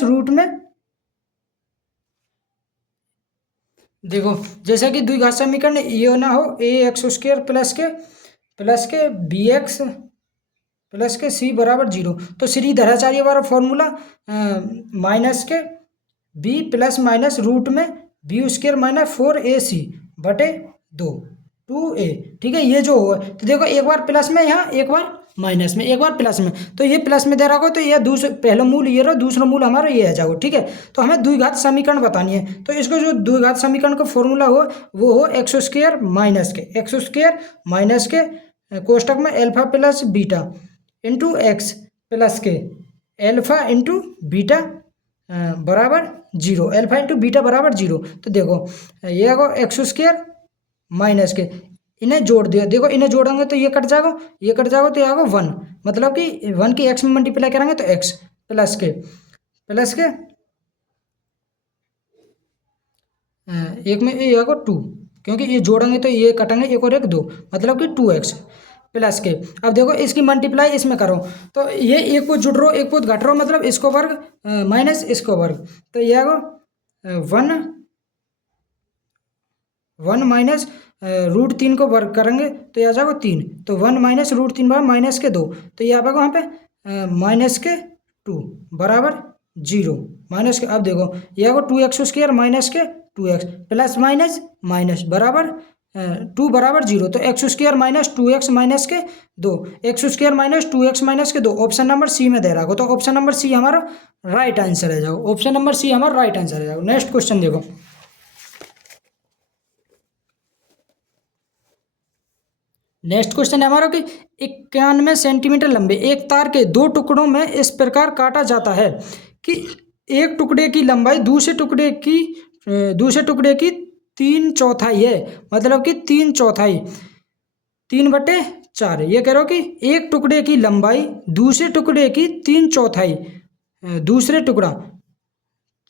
रूट में, देखो जैसा कि द्विघात समीकरण ये ना हो ax² प्लस के bx प्लस के c बराबर 0, तो श्रीधराचार्य वाला फॉर्मूला माइनस के b ± रूट में b² - 4ac/2 2a, ठीक है। ये जो हो, तो देखो एक बार प्लस में यहाँ, एक बार माइनस में, एक बार प्लस में, तो ये प्लस में दे रहा हो तो ये पहला मूल ये रहो, दूसरा मूल हमारा ये आ जाओ, ठीक है। तो हमें द्विघात समीकरण बतानी है, तो इसको जो द्विघात समीकरण का फॉर्मूला हो वो हो x² - के कोष्टक में alpha plus beta into x plus के अल्फा इंटू बीटा बराबर 0, अल्फा इंटू बीटा बराबर 0। तो देखो ये आगो x² - के, इन्हें जोड़ दिया, देखो इन्हें जोड़ेंगे तो ये कट जाएगा, ये कट जाएगा, तो ये आएगा 1, मतलब कि 1 की x में मल्टीप्लाई करेंगे तो x प्लस के एक में ये आएगा 2, क्योंकि ये जोड़ेंगे तो ये कटेंगे, एक और एक 2, मतलब कि 2x प्लस के। अब देखो इसकी मल्टीप्लाई इसमें करो तो ये एक को जुड़ रो एक को घट रो, मतलब इसको वर्ग माइनस इसको वर्ग, तो ये आएगा 1 माइनस √3 को वर्ग करेंगे तो ये आ जाएगा 3, तो 1 माइनस √3 बराबर माइनस के 2, तो ये आएगा वहाँ पे माइनस के 2 बराबर 0 माइनस के। अब देखो ये आएगा 2x² माइनस के 2x प्लस माइनस माइनस बराबर 2 बराबर 0, तो x² माइनस 2x माइनस के 2, x² माइनस 2x माइनस के 2 ऑप्शन नंबर सी में दे रहा हो, तो ऑप्शन नंबर सी हमारा राइट आंसर है जाओ, ऑप्शन नंबर सी हमारा राइट आंसर है जाओ। नेक्स्ट क्वेश्चन देखो, नेक्स्ट क्वेश्चन है हमारा कि 91 सेंटीमीटर लंबे एक तार के 2 टुकड़ों में इस प्रकार काटा जाता है कि एक टुकड़े की लंबाई दूसरे टुकड़े की 3/4 है, मतलब कि 3/4 3/4। ये कह रहे हो कि एक टुकड़े की लंबाई दूसरे टुकड़े की 3/4, दूसरे टुकड़ा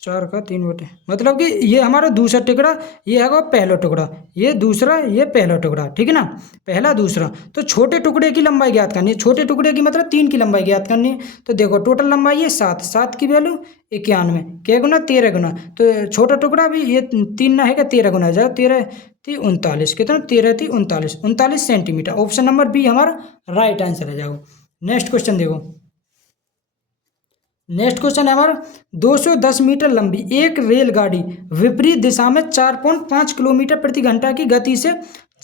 4 का 3/, मतलब कि ये हमारा दूसरा टुकड़ा, ये है पहला टुकड़ा, ये दूसरा, ये पहला टुकड़ा, ठीक है ना, पहला दूसरा। तो छोटे टुकड़े की लंबाई ज्ञात करनी है, छोटे टुकड़े की मतलब 3 की लंबाई ज्ञात करनी है। तो देखो टोटल लंबाई है 7, 7 की वैल्यू 91, क्या गुना 13 गुना, तो छोटा टुकड़ा भी ये 3 ना है क्या 13 गुना जाओ, 13 थी 39, कितना 13 थी 39 सेंटीमीटर। ऑप्शन नंबर बी हमारा राइट आंसर है जाओ। नेक्स्ट क्वेश्चन देखो, नेक्स्ट क्वेश्चन है हमारा 210 मीटर लंबी एक रेलगाड़ी विपरीत दिशा में 4.5 किलोमीटर प्रति घंटा की गति से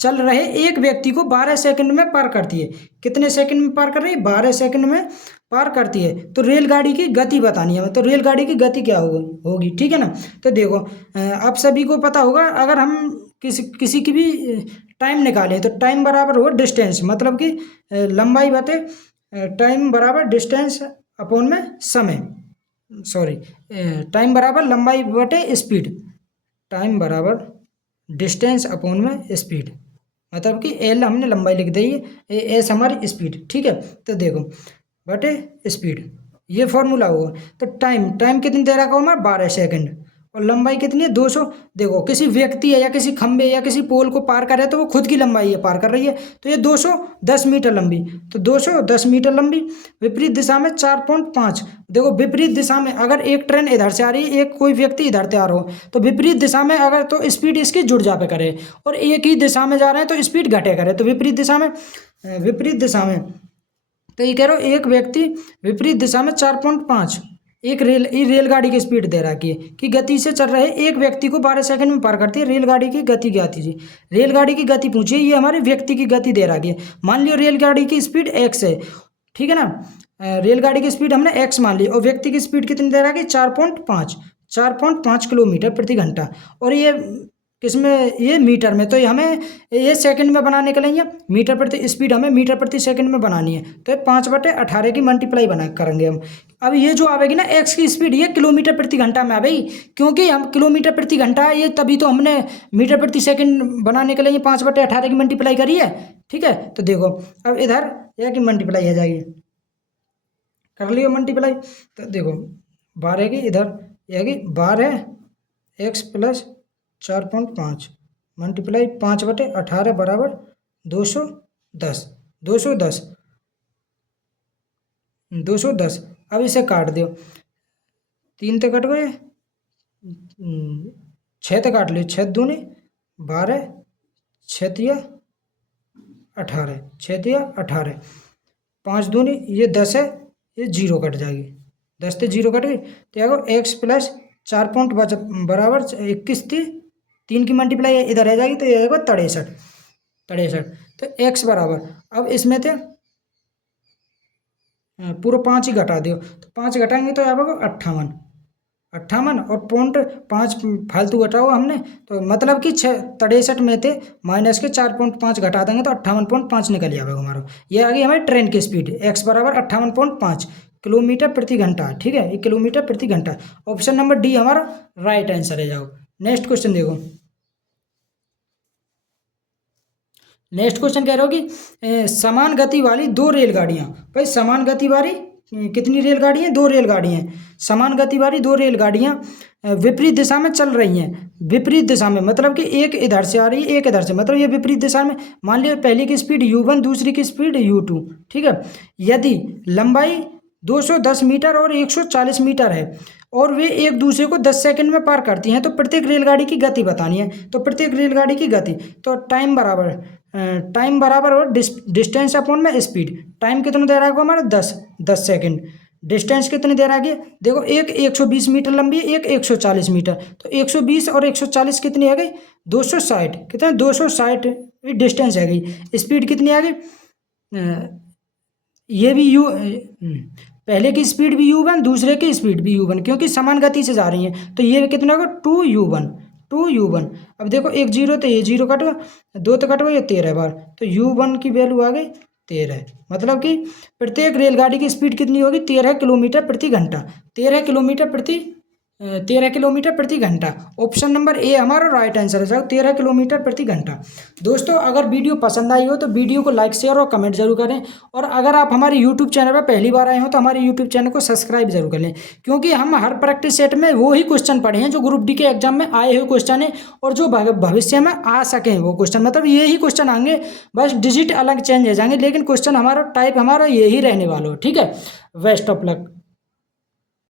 चल रहे एक व्यक्ति को 12 सेकंड में पार करती है। कितने सेकंड में पार कर रही है? 12 सेकंड में पार करती है। तो रेलगाड़ी की गति बतानी है, तो रेलगाड़ी की गति क्या होगी, ठीक है ना। तो देखो आप सभी को पता होगा, अगर हम किसी की भी टाइम निकालें तो टाइम बराबर होगा डिस्टेंस, मतलब कि लंबाई बटे टाइम बराबर डिस्टेंस अपॉन में समय, सॉरी टाइम बराबर लंबाई बटे स्पीड, टाइम बराबर डिस्टेंस अपॉन में स्पीड, मतलब कि एल हमने लंबाई लिख दी है, एस हमारी स्पीड, ठीक है। तो देखो बटे स्पीड, ये फॉर्मूला होगा। तो टाइम कितनी दे रखा हमारा 12 सेकंड, और लंबाई कितनी है 200। देखो किसी व्यक्ति है या किसी खंबे या किसी पोल को पार कर रहे हैं तो वो खुद की लंबाई है पार कर रही है, तो ये 210 मीटर लंबी, तो 210 मीटर लंबी विपरीत दिशा में 4.5। देखो विपरीत दिशा में अगर एक ट्रेन इधर से आ रही है, एक कोई व्यक्ति इधर से आ रहा हो, तो विपरीत दिशा में अगर तो स्पीड इसकी जुड़ जा पे करे, और एक ही दिशा में जा रहे हैं तो स्पीड घटे करे, तो विपरीत दिशा में तो ये कह रहे हो एक व्यक्ति विपरीत दिशा में 4.5 एक रेलगाड़ी की स्पीड दे रखी है कि गति से चल रहे एक व्यक्ति को 12 सेकंड में पार करती है। रेलगाड़ी की गति क्या थी जी, रेलगाड़ी की गति पूछिए, ये हमारे व्यक्ति की गति दे रखी है। मान लियो रेलगाड़ी की स्पीड x है, ठीक है ना, रेलगाड़ी की स्पीड हमने x मान ली, और व्यक्ति की स्पीड कितनी दे रखी है 4.5 किलोमीटर प्रति घंटा, और ये किसमें, ये मीटर में, तो हमें ये सेकंड में बनाने के लिए मीटर प्रति स्पीड हमें मीटर प्रति सेकंड में बनानी है, तो 5/18 की मल्टीप्लाई करेंगे हम। अब ये जो आवेगी ना x की स्पीड, ये किलोमीटर प्रति घंटा में आवेगी, क्योंकि हम किलोमीटर प्रति घंटा है ये, तभी तो हमने मीटर प्रति सेकंड बनाने के लिए 5/18 की मल्टीप्लाई करी है, ठीक है। तो देखो अब इधर यह की मल्टीप्लाई आ जाएगी, कर लियो मल्टीप्लाई, तो देखो 12 की इधर यह कि 12x प्लस 4.5 मल्टीप्लाई 5/18 बराबर 210। अब इसे काट दो, 3 तो कट गए, 6 तो काट लियो, 6 दूनी 12, 6 तिया 18, 6 तिया 18, 5 दूनी ये 10 है, ये 0 कट जाएगी, 10 से 0 कट गई, तो x प्लस 4 बराबर 21 थी, 3 की मल्टीप्लाई इधर रह जाएगी, तो ये आएगा 63। तो x बराबर, अब इसमें थे पूरा 5 ही घटा दियो, तो 5 घटाएंगे तो आएगा 58, और 0.5 फालतू घटाओ हमने, तो मतलब कि 63 में थे माइनस के 4.5 घटा देंगे तो 58.5 निकल जाएगा हमारा। ये आ गई हमारी ट्रेन की स्पीड, x बराबर 58.5 किलोमीटर प्रति घंटा, ठीक है, ये किलोमीटर प्रति घंटा। ऑप्शन नंबर डी हमारा राइट आंसर है जाओ। नेक्स्ट क्वेश्चन देखो, नेक्स्ट क्वेश्चन कह रहे हो कि समान गति वाली 2 रेलगाड़ियां, भाई समान गति वाली कितनी रेलगाड़ियाँ, 2 रेलगाड़ियाँ, समान गति वाली 2 रेलगाड़ियाँ विपरीत दिशा में चल रही हैं। विपरीत दिशा में मतलब कि एक इधर से आ रही है, एक इधर से, मतलब ये विपरीत दिशा में। मान लिया पहली की स्पीड u1, दूसरी की स्पीड u2, ठीक है। यदि लंबाई 210 मीटर और 140 मीटर है और वे एक दूसरे को 10 सेकंड में पार करती हैं, तो प्रत्येक रेलगाड़ी की गति बतानी है। तो प्रत्येक रेलगाड़ी की गति, तो टाइम बराबर और डिस्टेंस अपॉन में स्पीड। टाइम कितना दे रहा है हमारा 10 सेकंड। डिस्टेंस कितनी दे रहा है, देखो एक 120 मीटर लंबी है, एक 140 मीटर, तो 120 और 140 कितनी आ गई, 260, कितना 260 डिस्टेंस आ गई। स्पीड कितनी आ गई, ये भी पहले की स्पीड भी u1, दूसरे की स्पीड भी u1, क्योंकि समान गति से जा रही हैं, तो ये कितना होगा 2u1। अब देखो एक जीरो, तो ये जीरो कट हुआ, 2 तो कट हुआ, ये 13 बार, तो u1 की वैल्यू आ गई 13। मतलब कि प्रत्येक रेलगाड़ी की स्पीड कितनी होगी, 13 किलोमीटर प्रति घंटा। 13 किलोमीटर प्रति घंटा। ऑप्शन नंबर ए हमारा राइट आंसर है, 13 किलोमीटर प्रति घंटा। दोस्तों अगर वीडियो पसंद आई हो तो वीडियो को लाइक, शेयर और कमेंट जरूर करें। और अगर आप हमारे यूट्यूब चैनल पर पहली बार आए हो तो हमारे यूट्यूब चैनल को सब्सक्राइब जरूर कर लें, क्योंकि हम हर प्रैक्टिस सेट में वो ही क्वेश्चन पढ़े हैं जो ग्रुप डी के एग्जाम में आए हुए क्वेश्चन है, और जो भविष्य में आ सकें वो क्वेश्चन, मतलब यही क्वेश्चन आएंगे, बस डिजिट अलग चेंज हो जाएंगे, लेकिन क्वेश्चन हमारा टाइप हमारा यही रहने वाला हो। ठीक है, बेस्ट ऑफ लक।